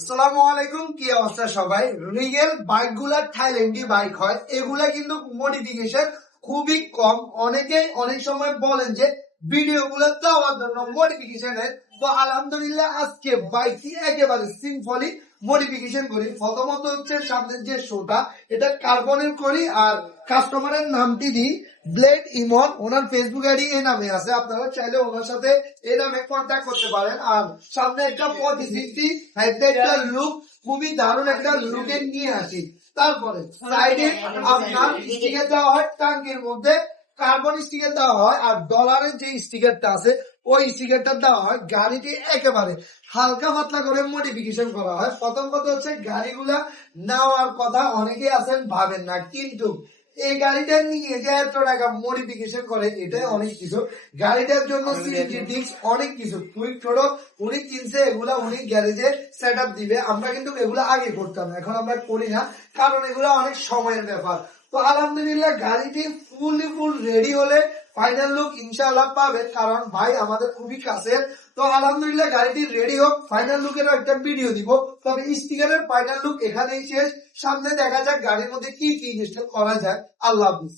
আসসালামু আলাইকুম, কি অবস্থা সবাই? রিয়েল বাইক গুলা থাইল্যান্ডি বাইক হয়, এগুলা কিন্তু মডিফিকেশন খুবই কম। অনেকে অনেক সময় বলেন যে ভিডিও গুলো দেওয়ার জন্য মডিফিকেশনের, তো আলহামদুলিল্লাহ আজকে বাইকটি একেবারে সিম্পলি মডিফিকেশন করি। প্রথমত হচ্ছে সামনের যে শোটা, এটা কার্বনের করি, আর কাস্টমারের নামটি দিই ব্লেড ইমন। ওনার ফেসবুক আইডি এই নামে আছে, আপনারা চাইলে ওনার সাথে এই নামে কন্ট্যাক্ট করতে পারেন। আর সামনে একটা 40-60 একটা লুক, খুবই দারুণ একটা লুকে নিয়ে আসি। তারপরে সাইডে আপনার স্টিকার দেওয়া হয়, টাঙ্কির মধ্যে কার্বন স্টিকার দেওয়া হয়, আর ডলারের যে স্টিকারটা আছে ওই স্টিকারটা দেওয়া হয়। গাড়িটি একেবারে হালকা পাতলা করে মডিফিকেশন করা হয়। প্রথম কথা হচ্ছে গাড়িগুলা নেওয়ার কথা অনেকে আছেন ভাবেন না, কিন্তু এই গাড়িটা নিয়ে যে এত টাকা মডিফিকেশন করে, এটা অনেক কিছু। গাড়িটার জন্য সিএনজি ডিস্ক অনেক কিছু কুইক ছোট উনি কিনছে, এগুলা উনি গ্যারেজে সেট আপ দিবে। আমরা কিন্তু এগুলা আগে করতাম, এখন আমরা করি না, কারণ এগুলা অনেক সময়ের ব্যাপার। তো আলহামদুলিল্লাহ গাড়িটি ফুল রেডি হলে ফাইনাল লুক ইনশাআল্লাহ পাবেন, কারণ ভাই আমাদের খুবই কাছে। তো আলহামদুলিল্লাহ গাড়িটি রেডি হোক, ফাইনাল লুকেরও একটা ভিডিও দিব। তবে স্টিকারের ফাইনাল লুক এখানেই শেষ, সামনে দেখা যাক গাড়ির মধ্যে কি কি ইনস্টল করা যায়। আল্লাহ হাফিজ।